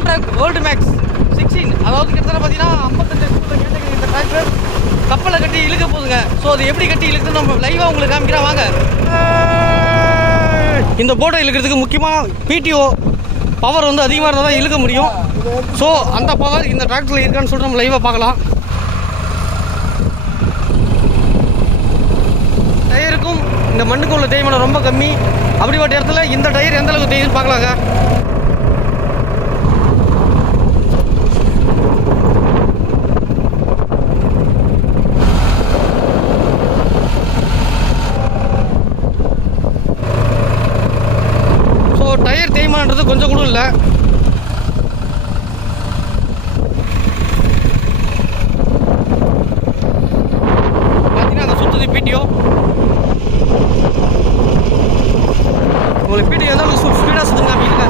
Form track world maths 16, அதாவது கிட்டத்தட்ட பார்த்தீங்கன்னா 55 ஸ்கூலில் கேட்டகரி இந்த டிராக்டர் கப்பலை கட்டி இழுக்க போகுதுங்க. ஸோ அது எப்படி கட்டி இழுக்குன்னு நம்ம லைவாக உங்களுக்கு காமிக்கிறேன் வாங்க. இந்த போட்டை இழுக்கிறதுக்கு முக்கியமாக பிடிஓ பவர் வந்து அதிகமாக இருந்தால் தான் இழுக்க முடியும். ஸோ அந்த பவர் இந்த டிராக்டரில் இருக்கான்னு சொல்லிட்டு நம்ம லைவாக பார்க்கலாம். டயருக்கும் இந்த மண்ணுக்கும் உள்ள தேய்மானம் ரொம்ப கம்மி. அப்படிப்பட்ட இடத்துல இந்த டயர் எந்த அளவுக்கு தேய்துன்னு பார்க்கலாங்க. ஸோ டயர் தேய்மானன்றது கொஞ்சம் கூட இல்லை. பார்த்தீங்கன்னா அந்த சுற்றுது பிடிஓ. உங்களுக்கு பிடிஓ எந்த அளவுக்கு ஸ்பீடாக சுற்றுங்க அப்படின்னு.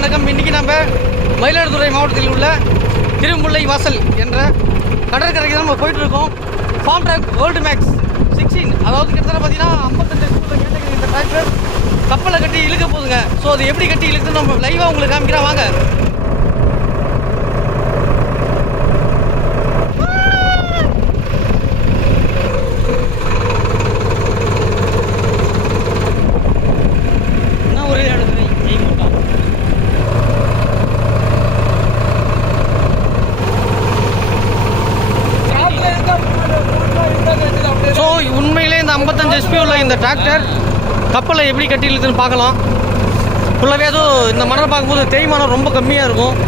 வணக்கம். இன்றைக்கி நம்ம மயிலாடுதுறை மாவட்டத்தில் உள்ள திருமுல்லை வாசல் என்ற கடற்கரைக்கு தான் நம்ம போயிட்டுருக்கோம். ஃபார்ம் ட்ராக் வேர்ல்டு மேக்ஸ் 16, அதாவது கிட்டத்தட்ட பார்த்தீங்கன்னா 55 ஸ்கூலில் கேட்டகரி இந்த டிராக்டர் கப்பலை கட்டி இழுக்க போகுதுங்க. ஸோ அது எப்படி கட்டி இழுக்குன்னு நம்ம லைவாக உங்களுக்கு காமிக்கிறேன் வாங்க. ஸோ உண்மையிலே இந்த 55 HP உள்ள இந்த டிராக்டர் கப்பலை எப்படி கட்டி இழுக்குன்னு பார்க்கலாம். ஃபுல்லாகவே அதுவும் இந்த மணலை பார்க்கும்போது தேய்மானம் ரொம்ப கம்மியாக இருக்கும்.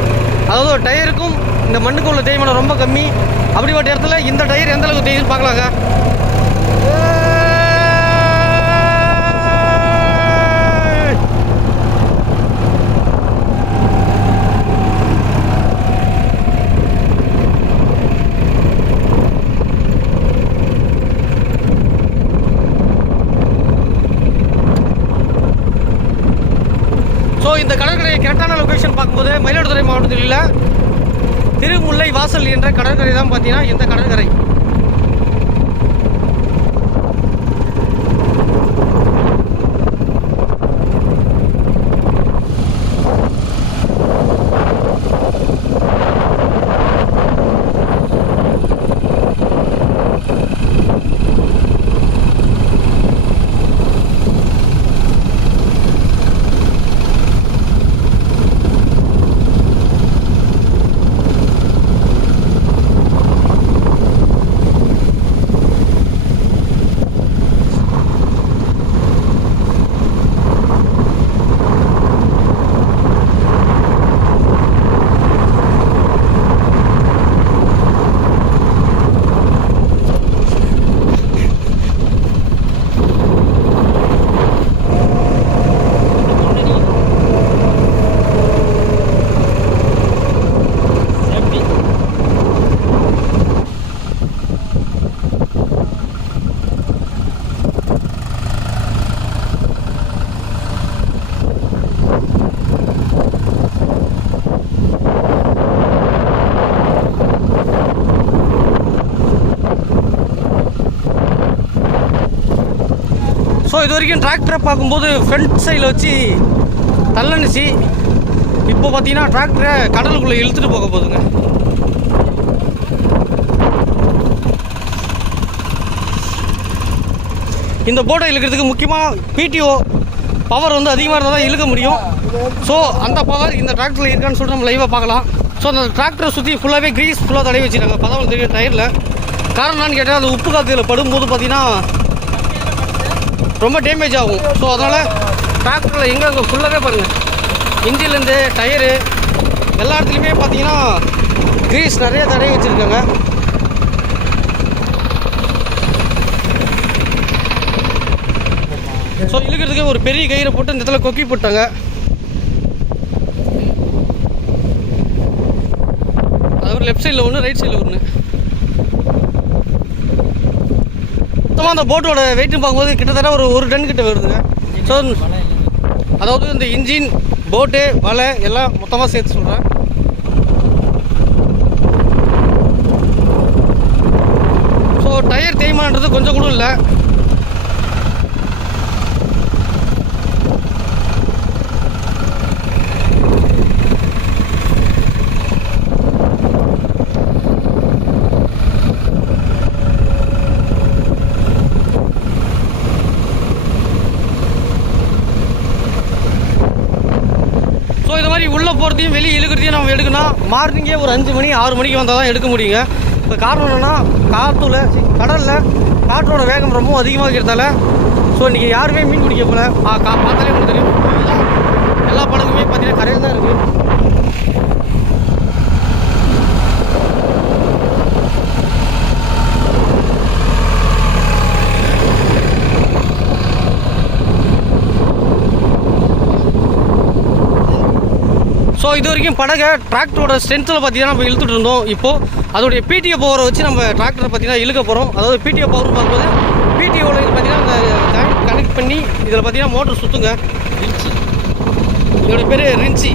அதாவது டயருக்கும் இந்த மண்ணுக்கும் உள்ள தேய்மானம் ரொம்ப கம்மி. அப்படிப்பட்ட இடத்துல இந்த டயர் எந்த அளவுக்கு தேய்துன்னு பார்க்கலாங்க. ஸோ இந்த கடற்கரை கரெக்டான லொக்கேஷன் பார்க்கும்போது மயிலாடுதுறை மாவட்டத்தில் உள்ள திருமுல்லை வாசல் என்ற கடற்கரை தான் பார்த்தீங்கன்னா இந்த கடற்கரை. ஸோ இது வரைக்கும் டிராக்டரை பார்க்கும்போது ஃப்ரண்ட் சைடில் வச்சு தள்ளனுச்சு. இப்போ பார்த்தீங்கன்னா டிராக்டரை கடலுக்குள்ளே இழுத்துட்டு போக போகுதுங்க. இந்த போட்டை இழுக்கிறதுக்கு முக்கியமாக பிடிஓ பவர் வந்து அதிகமாக இருந்தால் தான் இழுக்க முடியும். ஸோ அந்த பவர் இந்த டிராக்டரில் இருக்கான்னு சொல்லிட்டு நம்ம லைவாக பார்க்கலாம். ஸோ அந்த டிராக்டரை சுற்றி ஃபுல்லாகவே க்ரீஸ் ஃபுல்லாக தடவி வச்சுருக்காங்க. பதவல் தெரியும் டயரில். காரணம் என்னன்னு கேட்டால் அந்த உப்பு காற்றுல படும்போது பார்த்தீங்கன்னா ரொம்ப டேமேஜ் ஆகும். ஸோ அதனால் டிராக்டரில் எங்கே ஃபுல்லாகவே பாருங்கள், இன்ஜின்லேருந்து டயரு எல்லா இடத்துலையுமே பார்த்தீங்கன்னா க்ரீஸ் நிறைய தடவி வச்சுருக்காங்க. ஸோ இழுக்கிறதுக்கு ஒரு பெரிய கயிறை போட்டு இந்த இடத்துல கொக்கி போட்டாங்க. அதாவது லெஃப்ட் சைடில் ஒன்று, ரைட் சைடில் ஒன்று. மொத்தமாக அந்த போட்டோட வெயிட்னு பார்க்கும்போது கிட்டத்தட்ட ஒரு டன் கிட்ட வருதுங்க. ஸோ அதாவது இந்த இன்ஜின், போட்டு, வலை எல்லாம் மொத்தமாக சேர்த்து சொல்கிறேன். ஸோ டயர் தேய்மானது கொஞ்சம் கூட இல்லை. ஸோ இது மாதிரி உள்ளே போகிறதையும் வெளியே இழுக்கிறதையும் நம்ம எடுக்கணும். மார்னிங்கே ஒரு 5 மணி 6 மணிக்கு வந்தால் தான் எடுக்க முடியுங்க. இப்போ காரணம் என்னென்னா கடலில் காற்றோட வேகம் ரொம்ப அதிகமாக இருக்கிறதால ஸோ இன்றைக்கி யாருமே மீன் பிடிக்க போல. பார்த்தாலே உங்களுக்கு தெரியும், எல்லா படகுமே பார்த்தீங்கன்னா கரையில் தான் இருக்குது. ஸோ இது வரைக்கும் படகை டிராக்டரோட ஸ்ட்ரென்த்தில் பார்த்தீங்கன்னா நம்ம இழுத்துட்டு இருந்தோம். இப்போது அதோடைய பிடிஓ பவரை வச்சு நம்ம டிராக்டரை பார்த்தீங்கன்னா இழுக்க போகிறோம். அதாவது பிடிஓ பவர் பார்க்கும்போது பிடிஓவில் பார்த்தீங்கன்னா அந்த ஜாயிண்ட் கனெக்ட் பண்ணி இதில் பார்த்தீங்கன்னா மோட்டர் சுற்றுங்க. ரின்ச்சி, இதோடைய பேர் ரின்ச்சி.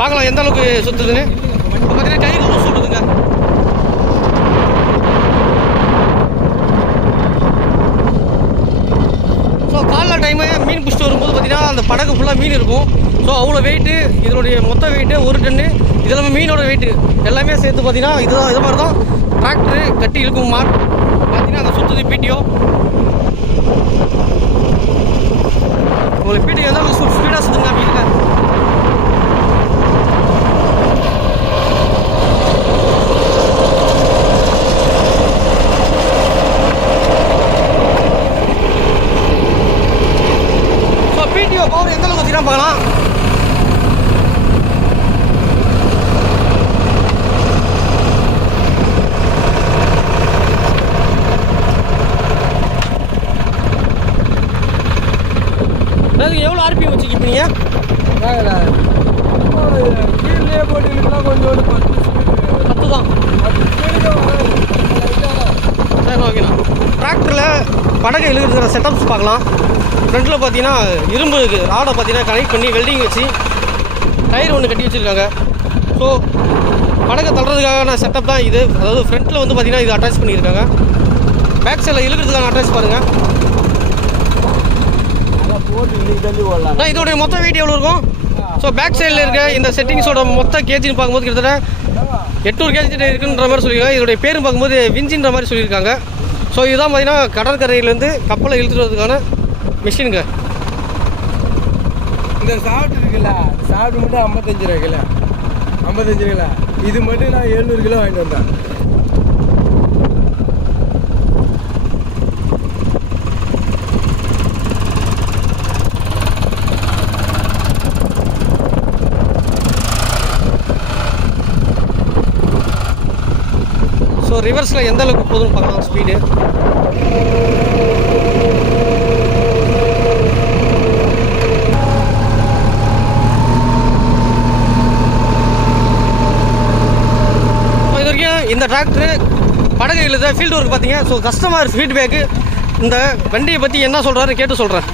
பார்க்கலாம் எந்த அளவுக்கு சுற்றுதுன்னு. இப்போ பார்த்தீங்கன்னா கயிறு சுற்றுதுங்க. ஸோ காலைல டைமு மீன் பிடிச்சிட்டு வரும்போது பார்த்தீங்கன்னா அந்த படகு ஃபுல்லாக மீன் இருக்கும். ஸோ அவ்வளோ வெயிட்டு, இதனுடைய மொத்த வெயிட்டு 1 டன்னு. இதெல்லாமே மீனோட வெயிட்டு எல்லாமே சேர்த்து பார்த்தீங்கன்னா இதுதான் இது மாதிரி தான் டிராக்டரு கட்டி இழுக்கும். பார்த்தீங்கன்னா அந்த சுற்றுது பிடிஓ. உங்களுக்கு பிடிஓ எந்த அளவுக்கு ஸ்பீடாக சுற்றுங்க அப்படிங்க. ஸோ பிடிஓ பவர் எந்த அளவுக்கு வச்சுன்னா பார்க்கலாம். எவ்வளோ ஆர்பிஎம் வச்சுக்கிப்பீங்க? கீழே போட்டிங்கன்னா கொஞ்சம் 10 தான். சரி, ஓகேண்ணா. டிராக்டரில் படகை இழுக்கிற செட்டப்ஸ் பார்க்கலாம். ஃப்ரண்ட்டில் பார்த்தீங்கன்னா இரும்பு ராடை பார்த்தீங்கன்னா கனெக்ட் பண்ணி வெல்டிங் வச்சு டயர் ஒன்று கட்டி வச்சுருக்காங்க. ஸோ படகை தள்ளுறதுக்கான செட்டப் தான் இது. அதாவது ஃப்ரண்ட்டில் வந்து பார்த்தீங்கன்னா இது அட்டாச் பண்ணியிருக்காங்க. பேக் சைடில் இழுக்கிறதுக்கான அட்டாச் பாருங்கள். இதோடைய மொத்த வெயிட் எவ்வளோ இருக்கும்? ஸோ பேக் சைடில் இருக்க இந்த செட்டிங்ஸோட மொத்த கேஜின்னு பார்க்கும்போது கிட்டத்தட்ட 800 கேஜி இருக்குன்ற மாதிரி சொல்லியிருக்காங்க. இதோடைய பேரும் பார்க்கும்போது விஞ்சின்ற மாதிரி சொல்லியிருக்காங்க. ஸோ இதுதான் பார்த்தீங்கன்னா கடற்கரையிலேருந்து கப்பலை இழுத்துட்டு வரதுக்கான மிஷினுங்க. இந்த சாப்பிட்டு இருக்குல்ல, சாப்பிட்டு மட்டும் 55 ரூபா கிலோ. 55 கிலோ. இது மட்டும் நான் 700 கிலோ வாங்கிட்டு வந்தேன். ஸோ ரிவர்ஸில் எந்த அளவுக்கு போதும்னு பார்க்கலாம் ஸ்பீடு. இது வரைக்கும் இந்த டிராக்டரு படகு இழுத ஃபீல்டு ஒர்க் பார்த்தீங்க. ஸோ கஸ்டமர் ஃபீட்பேக்கு இந்த வண்டியை பற்றி என்ன சொல்கிறாரு கேட்டு சொல்கிறேன்.